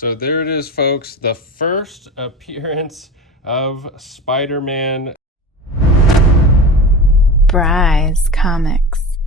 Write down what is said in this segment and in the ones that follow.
So there it is, folks. The first appearance of Spider-Man. Bry's Comics.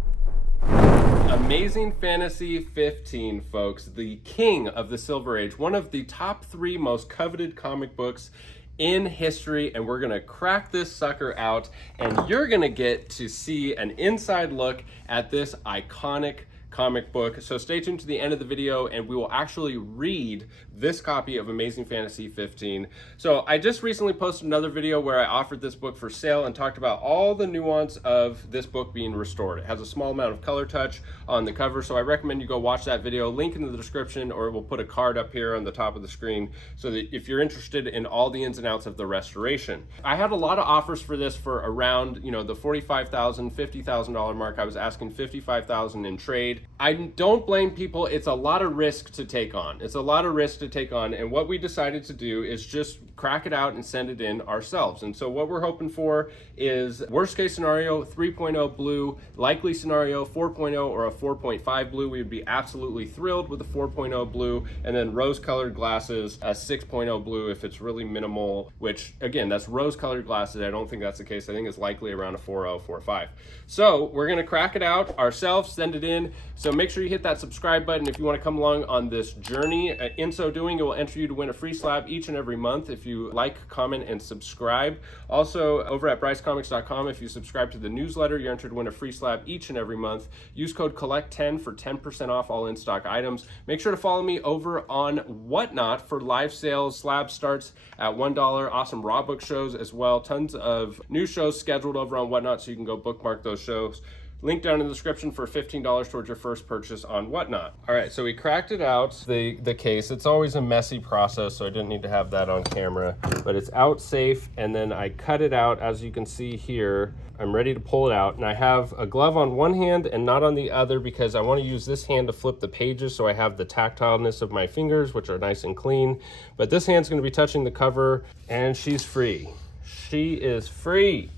Amazing Fantasy 15, folks. The king of the Silver Age. One of the top 3 most coveted comic books in history, and we're gonna crack this sucker out, and you're gonna get to see an inside look at this iconic comic book. So stay tuned to the end of the video and we will actually read this copy of Amazing Fantasy 15. So I just recently posted another video where I offered this book for sale and talked about all the nuance of this book being restored. It has a small amount of color touch on the cover, so I recommend you go watch that video. Link in the description, or we'll put a card up here on the top of the screen so that if you're interested in all the ins and outs of the restoration. I had a lot of offers for this for around, the $45,000, $50,000 mark. I was asking $55,000 in trade. I don't blame people. It's a lot of risk to take on. And what we decided to do is just crack it out and send it in ourselves. And so what we're hoping for is worst case scenario, 3.0 blue, likely scenario, 4.0 or a 4.5 blue. We would be absolutely thrilled with a 4.0 blue, and then rose colored glasses, a 6.0 blue if it's really minimal, which again, that's rose colored glasses. I don't think that's the case. I think it's likely around a 4.0, 4.5. So we're gonna crack it out ourselves, send it in. So make sure you hit that subscribe button if you want to come along on this journey. In so doing, it will enter you to win a free slab each and every month if you like, comment, and subscribe. Also, over at brycecomics.com, if you subscribe to the newsletter, you're entered to win a free slab each and every month. Use code COLLECT10 for 10% off all in-stock items. Make sure to follow me over on Whatnot for live sales. Slab starts at $1. Awesome raw book shows as well. Tons of new shows scheduled over on Whatnot, so you can go bookmark those shows. Link down in the description for $15 towards your first purchase on Whatnot. All right, so we cracked it out, the case. It's always a messy process, so I didn't need to have that on camera, but it's out safe, and then I cut it out, as you can see here. I'm ready to pull it out, and I have a glove on one hand and not on the other because I want to use this hand to flip the pages so I have the tactileness of my fingers, which are nice and clean. But this hand's going to be touching the cover, and she's free. She is free.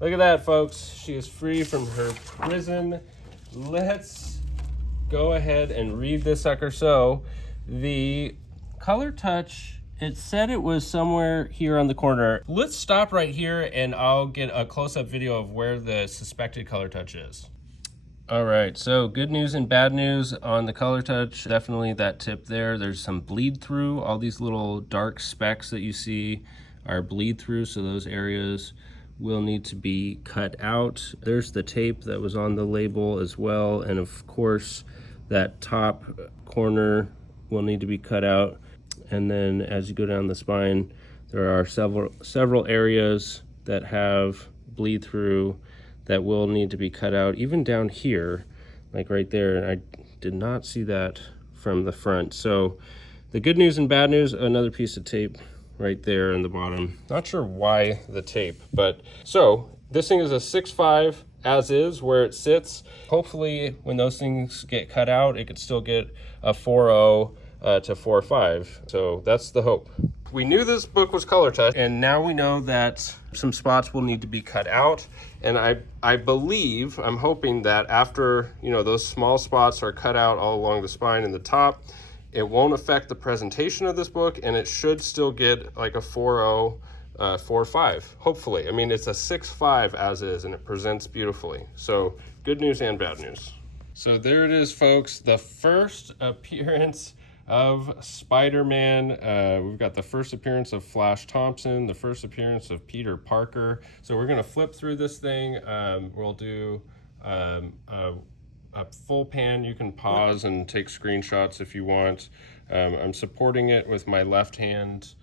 Look at that, folks. She is free from her prison. Let's go ahead and read this sucker. So the color touch, it said it was somewhere here on the corner. Let's stop right here and I'll get a close-up video of where the suspected color touch is. All right, so good news and bad news on the color touch. Definitely that tip there. There's some bleed through. All these little dark specks that you see are bleed through, so those areas will need to be cut out. There's the tape that was on the label as well, and of course that top corner will need to be cut out. And then as you go down the spine, there are several areas that have bleed through that will need to be cut out, even down here, like right there. I did not see that from the front. So the good news and bad news, another piece of tape right there in the bottom. Not sure why the tape, but so this thing is a 6.5 as is where it sits. Hopefully when those things get cut out, it could still get a 4.0 to 4.5. So that's the hope. We knew this book was color touch, and now we know that some spots will need to be cut out. And I believe, I'm hoping that after, those small spots are cut out all along the spine and the top, it won't affect the presentation of this book, and it should still get like a 4.0, 4.5, hopefully. I mean, it's a 6.5 as is, and it presents beautifully. So good news and bad news. So there it is, folks. The first appearance of Spider-Man. We've got the first appearance of Flash Thompson, the first appearance of Peter Parker. So we're gonna flip through this thing. We'll do a full pan. You can pause and take screenshots if you want. I'm supporting it with my left hand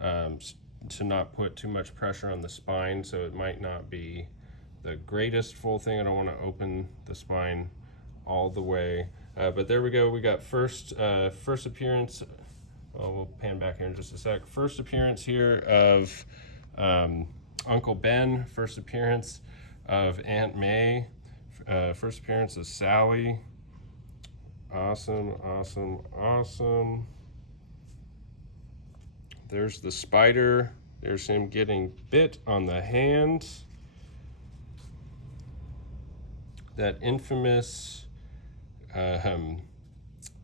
to not put too much pressure on the spine, so it might not be the greatest full thing. I don't want to open the spine all the way, but there we go. We got first appearance. Well, we'll pan back here in just a sec. First appearance here of Uncle Ben, first appearance of Aunt May, first appearance of Sally. Awesome, awesome, awesome. There's the spider. There's him getting bit on the hand. That infamous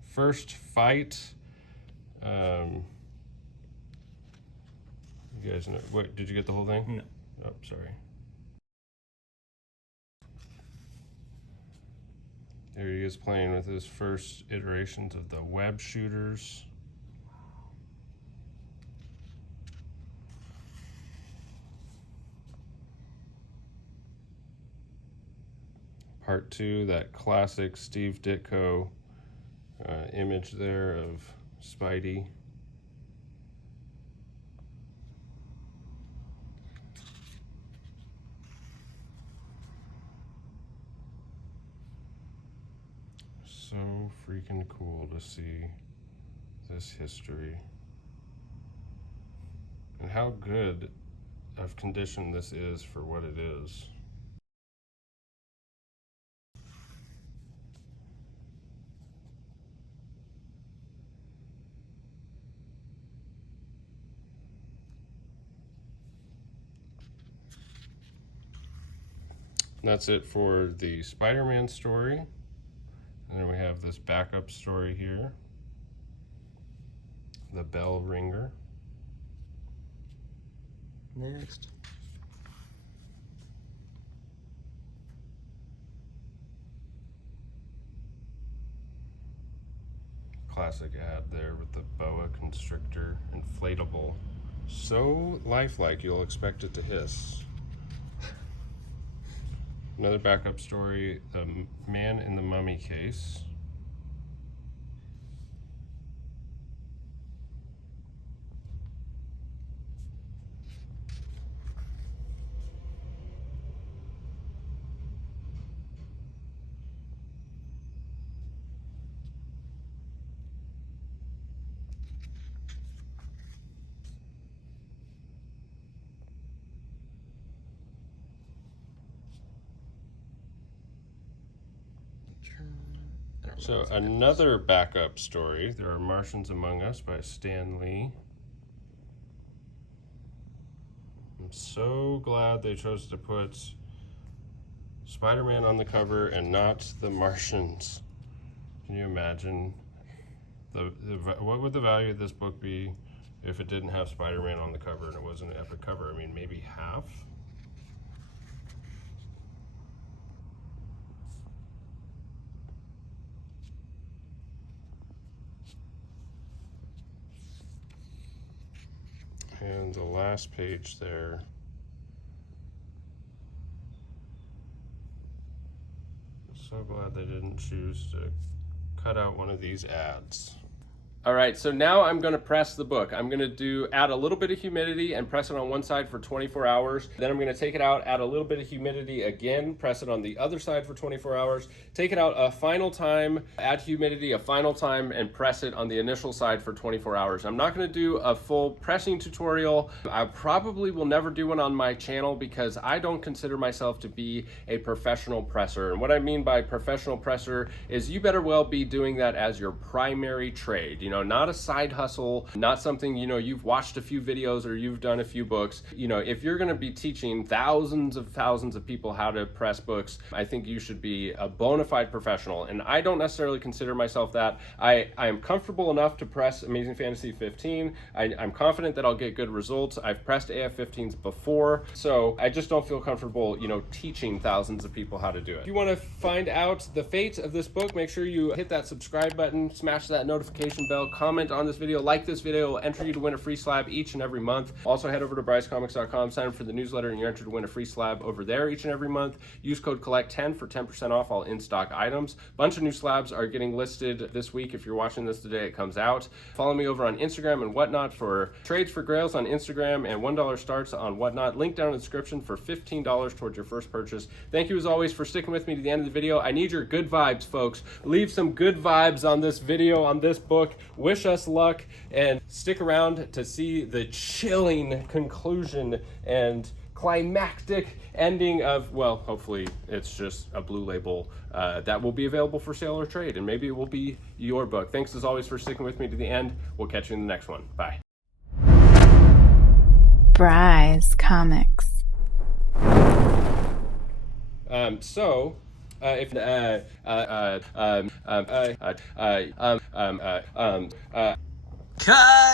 first fight. guys know? What, did you get the whole thing? No. Oh, sorry. There he is playing with his first iterations of the web shooters. Part 2, that classic Steve Ditko image there of Spidey. So freaking cool to see this history and how good of condition this is for what it is. And that's it for the Spider-Man story. And then we have this backup story here, the bell ringer. Next. Classic ad there with the boa constrictor inflatable. So lifelike you'll expect it to hiss. Another backup story, the man in the mummy case. So another backup story, There Are Martians Among Us by Stan Lee. I'm so glad they chose to put Spider-Man on the cover and not the Martians. Can you imagine what would the value of this book be if it didn't have Spider-Man on the cover and it wasn't an epic cover? I mean, maybe half? And the last page there. So glad they didn't choose to cut out one of these ads. All right, so now I'm gonna press the book. I'm gonna add a little bit of humidity and press it on one side for 24 hours. Then I'm gonna take it out, add a little bit of humidity again, press it on the other side for 24 hours, take it out a final time, add humidity a final time, and press it on the initial side for 24 hours. I'm not gonna do a full pressing tutorial. I probably will never do one on my channel because I don't consider myself to be a professional presser. And what I mean by professional presser is you better well be doing that as your primary trade. You know, not a side hustle, not something, you know, you've watched a few videos or you've done a few books. You know, if you're gonna be teaching thousands of people how to press books, I think you should be a bona fide professional. And I don't necessarily consider myself that. I am comfortable enough to press Amazing Fantasy 15. I'm confident that I'll get good results. I've pressed AF-15s before, so I just don't feel comfortable, you know, teaching thousands of people how to do it. If you wanna find out the fate of this book, make sure you hit that subscribe button, smash that notification bell, comment on this video, like this video, will enter you to win a free slab each and every month. Also head over to brycecomics.com, sign up for the newsletter, and you're entered to win a free slab over there each and every month. Use code COLLECT10 for 10% off all in-stock items. Bunch of new slabs are getting listed this week. If you're watching this today, it comes out. Follow me over on Instagram and Whatnot for trades for grails on Instagram and $1 starts on Whatnot. Link down in the description for $15 towards your first purchase. Thank you as always for sticking with me to the end of the video. I need your good vibes, folks. Leave some good vibes on this video, on this book. Wish us luck and stick around to see the chilling conclusion and climactic ending of, well, hopefully it's just a blue label that will be available for sale or trade, and maybe it will be your book. Thanks as always for sticking with me to the end. We'll catch you in the next one. Bye. Bryce Comics. Cut!